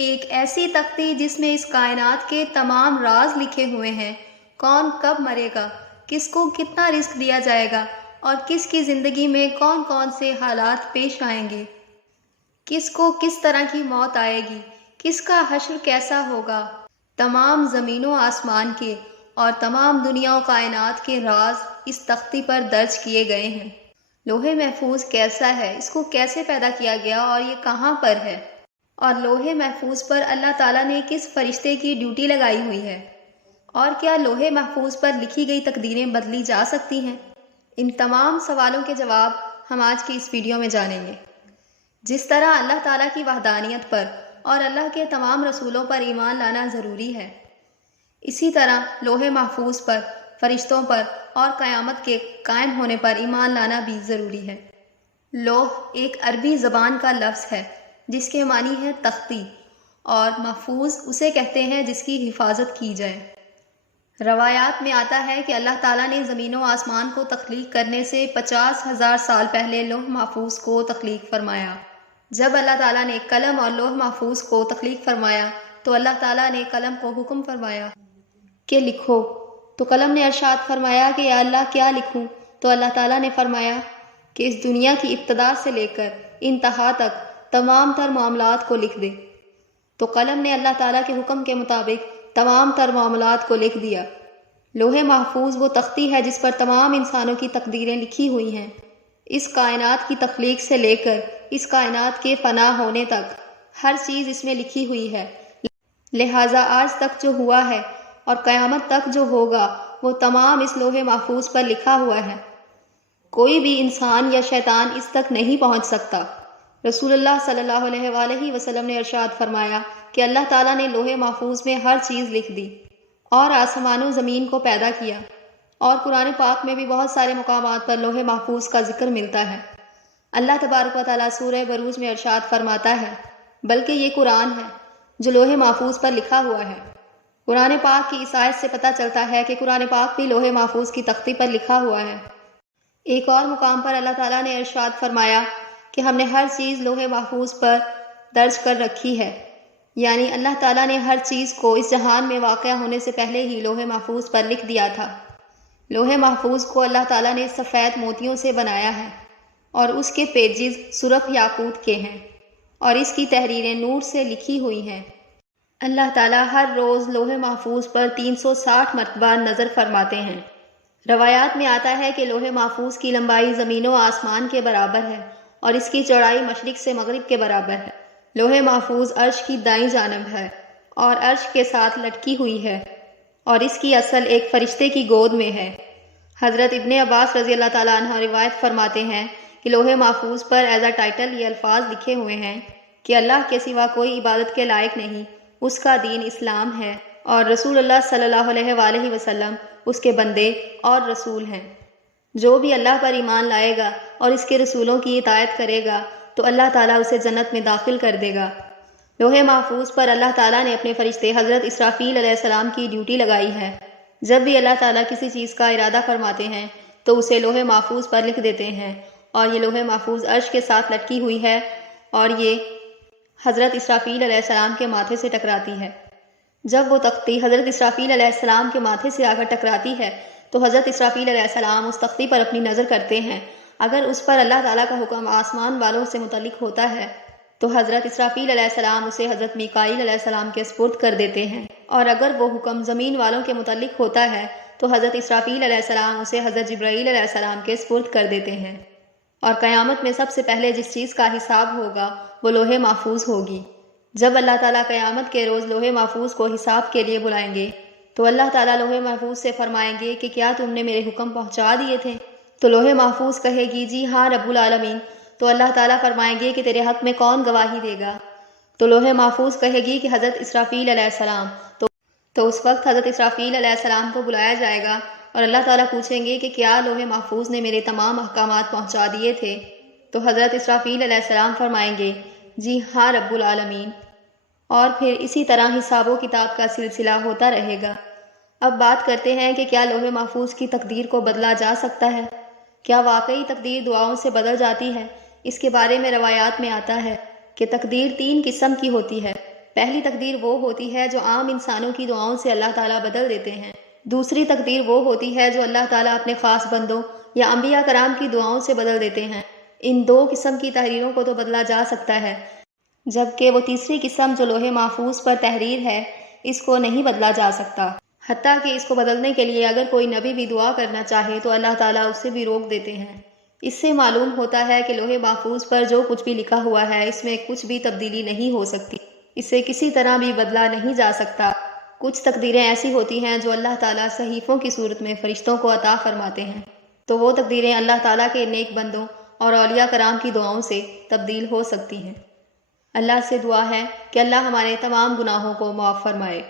ایک ایسی تختی جس میں اس کائنات کے تمام راز لکھے ہوئے ہیں۔ کون کب مرے گا، کس کو کتنا رزق دیا جائے گا اور کس کی زندگی میں کون کون سے حالات پیش آئیں گے، کس کو کس طرح کی موت آئے گی، کس کا حشر کیسا ہوگا، تمام زمین و آسمان کے اور تمام دنیا و کائنات کے راز اس تختی پر درج کیے گئے ہیں۔ لوح محفوظ کیسا ہے، اس کو کیسے پیدا کیا گیا اور یہ کہاں پر ہے، اور لوح محفوظ پر اللہ تعالیٰ نے کس فرشتے کی ڈیوٹی لگائی ہوئی ہے، اور کیا لوح محفوظ پر لکھی گئی تقدیریں بدلی جا سکتی ہیں؟ ان تمام سوالوں کے جواب ہم آج کی اس ویڈیو میں جانیں گے۔ جس طرح اللہ تعالیٰ کی وحدانیت پر اور اللہ کے تمام رسولوں پر ایمان لانا ضروری ہے، اسی طرح لوح محفوظ پر، فرشتوں پر اور قیامت کے قائم ہونے پر ایمان لانا بھی ضروری ہے۔ لوح ایک عربی زبان کا لفظ ہے جس کے معنی ہے تختی، اور محفوظ اسے کہتے ہیں جس کی حفاظت کی جائے۔ روایات میں آتا ہے کہ اللہ تعالیٰ نے زمین و آسمان کو تخلیق کرنے سے 50,000 سال پہلے لوح محفوظ کو تخلیق فرمایا۔ جب اللہ تعالیٰ نے قلم اور لوح محفوظ کو تخلیق فرمایا تو اللہ تعالیٰ نے قلم کو حکم فرمایا کہ لکھو، تو قلم نے ارشاد فرمایا کہ یا اللہ کیا لکھوں؟ تو اللہ تعالیٰ نے فرمایا کہ اس دنیا کی ابتدا سے لے کر انتہا تک تمام تر معاملات کو لکھ دے۔ تو قلم نے اللہ تعالیٰ کے حکم کے مطابق تمام تر معاملات کو لکھ دیا۔ لوح محفوظ وہ تختی ہے جس پر تمام انسانوں کی تقدیریں لکھی ہوئی ہیں۔ اس کائنات کی تخلیق سے لے کر اس کائنات کے فنا ہونے تک ہر چیز اس میں لکھی ہوئی ہے، لہٰذا آج تک جو ہوا ہے اور قیامت تک جو ہوگا وہ تمام اس لوح محفوظ پر لکھا ہوا ہے۔ کوئی بھی انسان یا شیطان اس تک نہیں پہنچ سکتا۔ رسول اللہ صلی اللہ علیہ وآلہ وسلم نے ارشاد فرمایا کہ اللہ تعالیٰ نے لوح محفوظ میں ہر چیز لکھ دی اور آسمان و زمین کو پیدا کیا، اور قرآن پاک میں بھی بہت سارے مقامات پر لوح محفوظ کا ذکر ملتا ہے۔ اللہ تبارک و تعالیٰ سورہ بروج میں ارشاد فرماتا ہے، بلکہ یہ قرآن ہے جو لوح محفوظ پر لکھا ہوا ہے۔ قرآن پاک کی اس آیت سے پتہ چلتا ہے کہ قرآن پاک بھی لوح محفوظ کی تختی پر لکھا ہوا ہے۔ ایک اور مقام پر اللہ تعالیٰ نے ارشاد فرمایا کہ ہم نے ہر چیز لوح محفوظ پر درج کر رکھی ہے، یعنی اللہ تعالیٰ نے ہر چیز کو اس جہان میں واقع ہونے سے پہلے ہی لوح محفوظ پر لکھ دیا تھا۔ لوح محفوظ کو اللہ تعالیٰ نے سفید موتیوں سے بنایا ہے، اور اس کے پیجز سرخ یاقوت کے ہیں، اور اس کی تحریریں نور سے لکھی ہوئی ہیں۔ اللہ تعالیٰ ہر روز لوح محفوظ پر 360 مرتبہ نظر فرماتے ہیں۔ روایات میں آتا ہے کہ لوح محفوظ کی لمبائی زمین و آسمان کے برابر ہے اور اس کی چوڑائی مشرق سے مغرب کے برابر ہے۔ لوح محفوظ عرش کی دائیں جانب ہے اور عرش کے ساتھ لٹکی ہوئی ہے، اور اس کی اصل ایک فرشتے کی گود میں ہے۔ حضرت ابن عباس رضی اللہ تعالیٰ عنہ روایت فرماتے ہیں کہ لوح محفوظ پر ایز اے ٹائٹل یہ الفاظ لکھے ہوئے ہیں کہ اللہ کے سوا کوئی عبادت کے لائق نہیں، اس کا دین اسلام ہے، اور رسول اللہ صلی اللہ علیہ وآلہ وسلم اس کے بندے اور رسول ہیں۔ جو بھی اللہ پر ایمان لائے گا اور اس کے رسولوں کی اطاعت کرے گا تو اللہ تعالیٰ اسے جنت میں داخل کر دے گا۔ لوح محفوظ پر اللہ تعالیٰ نے اپنے فرشتے حضرت اسرافیل علیہ السلام کی ڈیوٹی لگائی ہے۔ جب بھی اللہ تعالیٰ کسی چیز کا ارادہ فرماتے ہیں تو اسے لوح محفوظ پر لکھ دیتے ہیں، اور یہ لوح محفوظ عرش کے ساتھ لٹکی ہوئی ہے، اور یہ حضرت اسرافیل علیہ السلام کے ماتھے سے ٹکراتی ہے۔ جب وہ تختی حضرت اسرافیل علیہ السلام کے ماتھے سے آ کر ٹکراتی ہے تو حضرت اسرافیل علیہ السلام اس تختی پر اپنی نظر کرتے ہیں۔ اگر اس پر اللہ تعالیٰ کا حکم آسمان والوں سے متعلق ہوتا ہے تو حضرت اسرافیل علیہ السلام اسے حضرت میکائیل علیہ السلام کے سپرد کر دیتے ہیں، اور اگر وہ حکم زمین والوں کے متعلق ہوتا ہے تو حضرت اسرافیل علیہ السلام اسے حضرت جبرائیل علیہ السلام کے سپرد کر دیتے ہیں۔ اور قیامت میں سب سے پہلے جس چیز کا حساب ہوگا وہ لوح محفوظ ہوگی۔ جب اللہ تعالیٰ قیامت کے روز لوح محفوظ کو حساب کے لیے بلائیں گے تو اللہ تعالیٰ لوح محفوظ سے فرمائیں گے کہ کیا تم نے میرے حکم پہنچا دیے تھے؟ تو لوح محفوظ کہے گی جی ہاں رب العالمین۔ تو اللہ تعالیٰ فرمائیں گے کہ تیرے حق میں کون گواہی دے گا؟ تو لوح محفوظ کہے گی کہ حضرت اسرافیل علیہ السلام۔ تو اس وقت حضرت اسرافیل علیہ السلام کو بلایا جائے گا اور اللہ تعالیٰ پوچھیں گے کہ کیا لوح محفوظ نے میرے تمام احکامات پہنچا دیے تھے؟ تو حضرت اسرافیل علیہ السلام فرمائیں گے جی ہاں رب العالمین، اور پھر اسی طرح حساب و کتاب کا سلسلہ ہوتا رہے گا۔ اب بات کرتے ہیں کہ کیا لوح محفوظ کی تقدیر کو بدلا جا سکتا ہے؟ کیا واقعی تقدیر دعاؤں سے بدل جاتی ہے؟ اس کے بارے میں روایات میں آتا ہے کہ تقدیر 3 قسم کی ہوتی ہے۔ پہلی تقدیر وہ ہوتی ہے جو عام انسانوں کی دعاؤں سے اللہ تعالیٰ بدل دیتے ہیں۔ دوسری تقدیر وہ ہوتی ہے جو اللہ تعالیٰ اپنے خاص بندوں یا انبیاء کرام کی دعاؤں سے بدل دیتے ہیں۔ ان دو قسم کی تحریروں کو تو بدلا جا سکتا ہے، جبکہ وہ تیسری قسم جو لوح محفوظ پر تحریر ہے، اس کو نہیں بدلا جا سکتا۔ حتیٰ کہ اس کو بدلنے کے لیے اگر کوئی نبی بھی دعا کرنا چاہے تو اللہ تعالیٰ اسے بھی روک دیتے ہیں۔ اس سے معلوم ہوتا ہے کہ لوح محفوظ پر جو کچھ بھی لکھا ہوا ہے اس میں کچھ بھی تبدیلی نہیں ہو سکتی، اسے کسی طرح بھی بدلا نہیں جا سکتا۔ کچھ تقدیریں ایسی ہوتی ہیں جو اللہ تعالیٰ صحیفوں کی صورت میں فرشتوں کو عطا فرماتے ہیں، تو وہ تقدیریں اللہ تعالیٰ کے نیک بندوں اور اولیاء کرام کی دعاؤں سے تبدیل ہو سکتی ہیں۔ اللہ سے دعا ہے کہ اللہ ہمارے تمام گناہوں کو معاف فرمائے۔